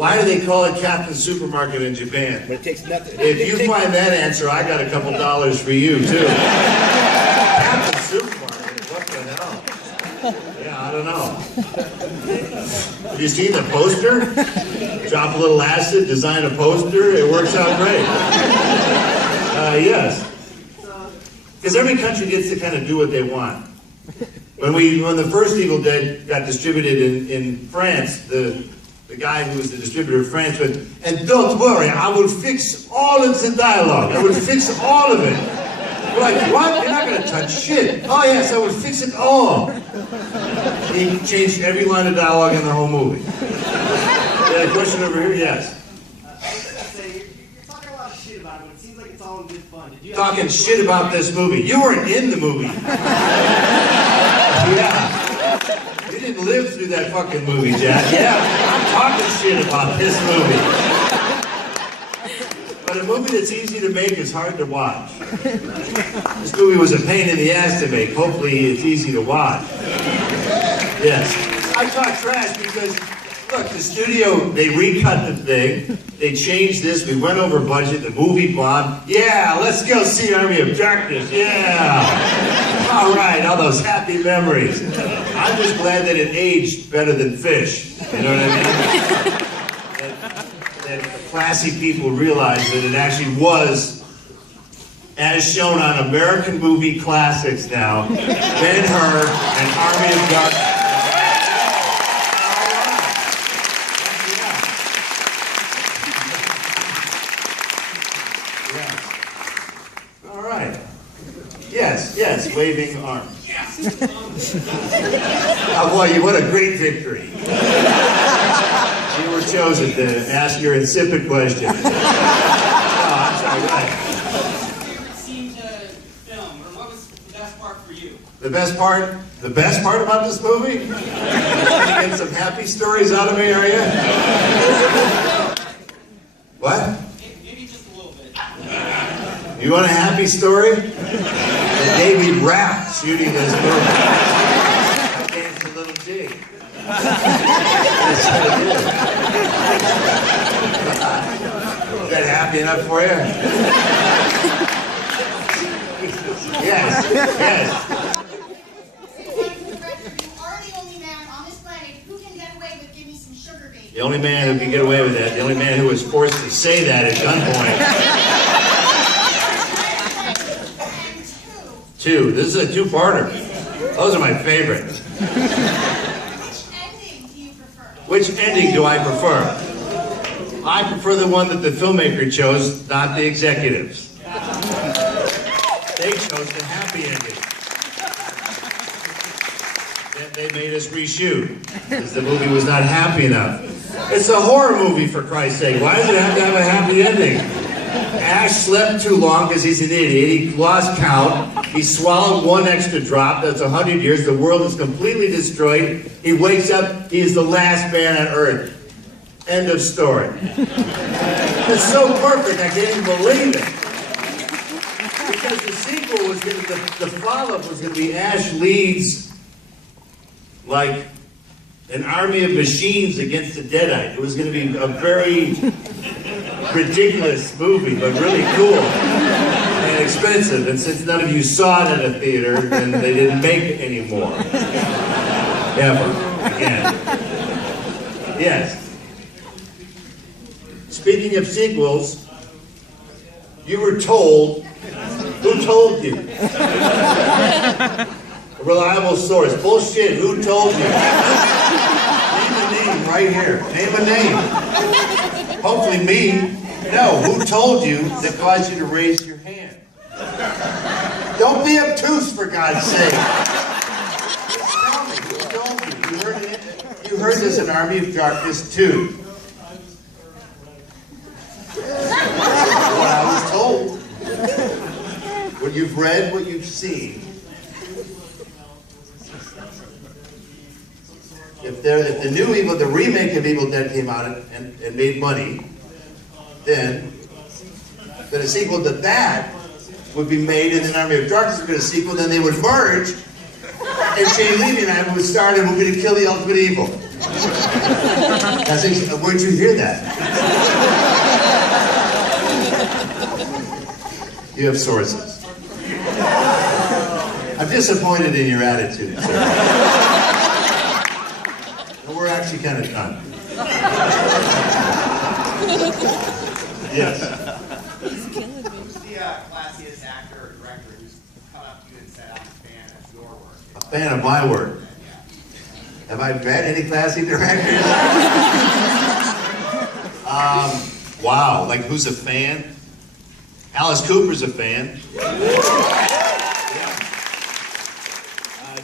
Why do they call it Captain Supermarket in Japan? But it takes nothing. If you find that answer, I got a couple dollars for you, too. Captain Supermarket, what the hell? Yeah, I don't know. Have you seen the poster? Drop a little acid, design a poster, it works out great. Yes. Because every country gets to kind of do what they want. When the first Evil Dead got distributed in France, the guy who was the distributor of France went, and don't worry, I will fix all of the dialogue. I will fix all of it. We're like, what? You're not going to touch shit. Oh yes, I will fix it all. He changed every line of dialogue in the whole movie. Yeah, a question over here? Yes. You're talking a lot of shit about it, but it seems like it's all in good fun. Talking shit about this movie. You weren't in the movie. Yeah. You didn't live through that fucking movie, Jack. Yeah, I'm talking shit about this movie. But a movie that's easy to make is hard to watch. This movie was a pain in the ass to make. Hopefully it's easy to watch. Yes. I talk trash because, look, the studio, they recut the thing. They changed this. We went over budget. The movie bombed. Yeah, let's go see Army of Darkness. Yeah. All right, all those happy memories. I'm just glad that it aged better than fish. You know what I mean? That classy people realized that it actually was, as shown on American movie classics now, Ben-Hur and Army of Darkness. All right. Yes, waving arms. Oh boy, what a great victory. You were chosen to ask your insipid question. Oh, I'm sorry, go ahead. Favorite scene to film, or what was the best part for you? The best part about this movie? You get some happy stories out of me, are you? What? Maybe just a little bit. You want a happy story? The day we wrapped shooting this movie, I danced a little jig. Is that happy enough for you? Yes. You are the only man on this planet who can get away with "Give me some sugar, baby." The only man who can get away with that, the only man who was forced to say that at gunpoint. Two. This is a two-parter. Those are my favorites. Which ending do I prefer? I prefer the one that the filmmaker chose, not the executives. They chose the happy ending. They made us reshoot because the movie was not happy enough. It's a horror movie, for Christ's sake. Why does it have to have a happy ending? Ash slept too long because he's an idiot. He lost count. He swallowed one extra drop. That's 100 years. The world is completely destroyed. He wakes up. He is the last man on earth. End of story. It's so perfect. I can't even believe it. Because the sequel was going to, the follow-up was going to be Ash leads like an army of machines against the Deadite. It was going to be a very ridiculous movie, but really cool and expensive. And since none of you saw it in a theater, then they didn't make it anymore. Ever. Again. Yes. Speaking of sequels, you were told. Who told you? A reliable source. Bullshit. Who told you? Name a name right here. Name a name. Hopefully me. No, who told you that caused you to raise your hand? Don't be obtuse, for God's sake. Tell me, who told you? You heard it? You heard this in Army of Darkness 2. What I was told. What you've read, what you've seen. If the new the remake of Evil Dead came out and made money, then a sequel to that would be made, and then Army of Darkness would be a sequel, then they would merge, and Shane Levy and I would start, and we're going to kill the ultimate evil. Where'd you hear that? You have sources. I'm disappointed in your attitude, sir. And we're actually kind of done. Yes. Who's the classiest actor or director who's come up to you and said, I'm a fan of your work? A fan of my work. Have I met any classy directors? Wow, like who's a fan? Alice Cooper's a fan. Yeah.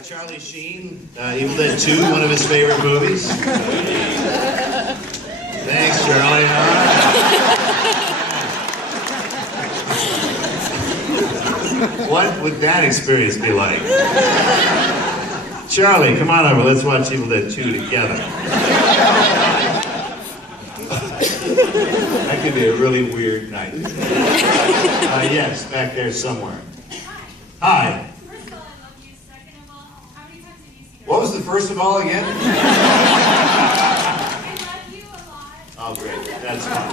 Charlie Sheen, Evil Dead 2, one of his favorite movies. Thanks, Charlie. What would that experience be like? Charlie, come on over. Let's watch Evil Dead 2 together. That could be a really weird night. Yes, back there somewhere. Hi. First of all, I love you. Second of all, how many times have you seen it? What was the first of all again? I love you a lot. Oh, great. That's fine.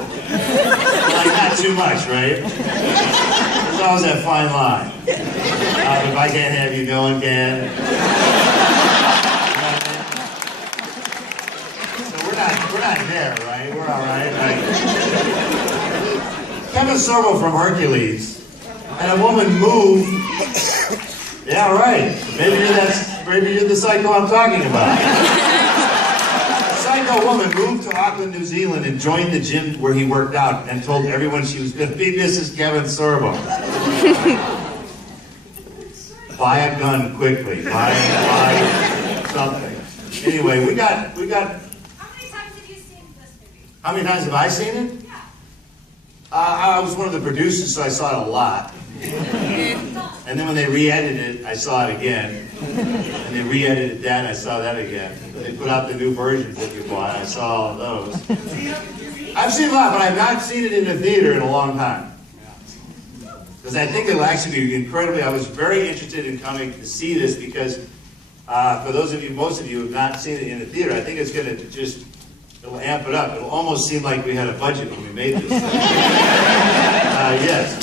Like, not too much, right? There's always that fine line. If I can't have you, no one can. So we're not there, right? We're all right. Kevin Sorbo from Hercules and a woman moved. Yeah, right. Maybe you're the psycho I'm talking about. A psycho woman moved to Auckland, New Zealand and joined the gym where he worked out and told everyone she was going to be Mrs. Kevin Sorbo. Buy a gun quickly. Buy something. Anyway, we got. How many times have you seen this movie? How many times have I seen it? Yeah. I was one of the producers, so I saw it a lot. And then when they re-edited it, I saw it again. And they re-edited that, and I saw that again. They put out the new versions that you bought, I saw all of those. I've seen a lot, but I've not seen it in the theater in a long time. Because I think it'll actually be incredibly, I was very interested in coming to see this because for those of you, most of you who have not seen it in the theater, I think it's going to just, it'll amp it up. It'll almost seem like we had a budget when we made this thing. Yes.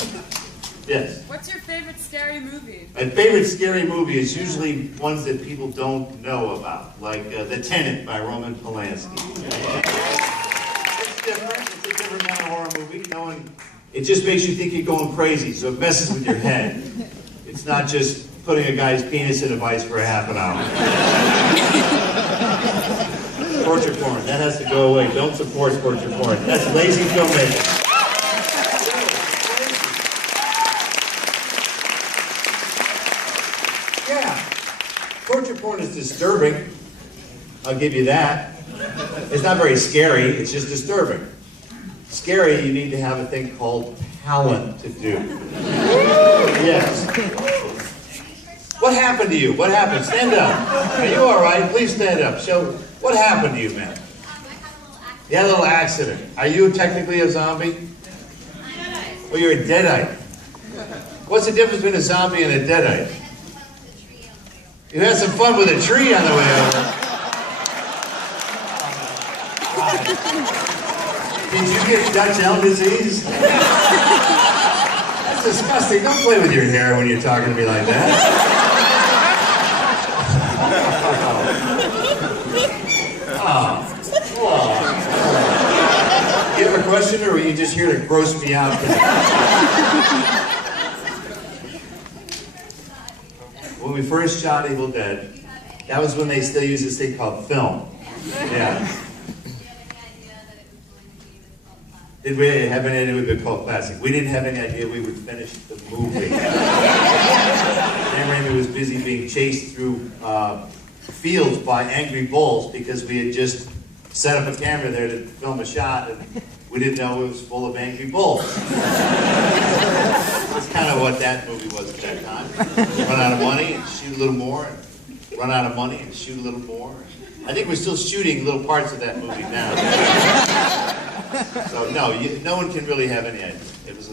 Yes. What's your favorite scary movie? My favorite scary movie is usually ones that people don't know about, like The Tenant by Roman Polanski. It's different. It's a different kind of horror movie. It just makes you think you're going crazy, so it messes with your head. It's not just putting a guy's penis in a vice for a half an hour. Torture porn, that has to go away. Don't support torture porn. That's lazy filmmaking. Yeah, torture porn is disturbing. I'll give you that. It's not very scary, it's just disturbing. Scary, you need to have a thing called talent to do. Yes. What happened to you? What happened? Stand up. Are you all right? Please stand up. Show. What happened to you, man? You had a little accident. Are you technically a zombie? Well, you're a deadite. What's the difference between a zombie and a deadite? You had some fun with a tree on the way over. Did you get Dutch elm disease? That's disgusting. Don't play with your hair when you're talking to me like that. Oh. You have a question, or were you just here to gross me out? When we first shot Evil Dead, that was when they still used this thing called film. Yeah. Did we have any idea it would be called classic? We didn't have any idea we would finish the movie. Sam Raimi was busy being chased through fields by angry bulls because we had just set up a camera there to film a shot, and we didn't know it was full of angry bulls. That's kind of what that movie was at that time. Run out of money and shoot a little more, and run out of money and shoot a little more. I think we're still shooting little parts of that movie now. So no, no one can really have any idea. It was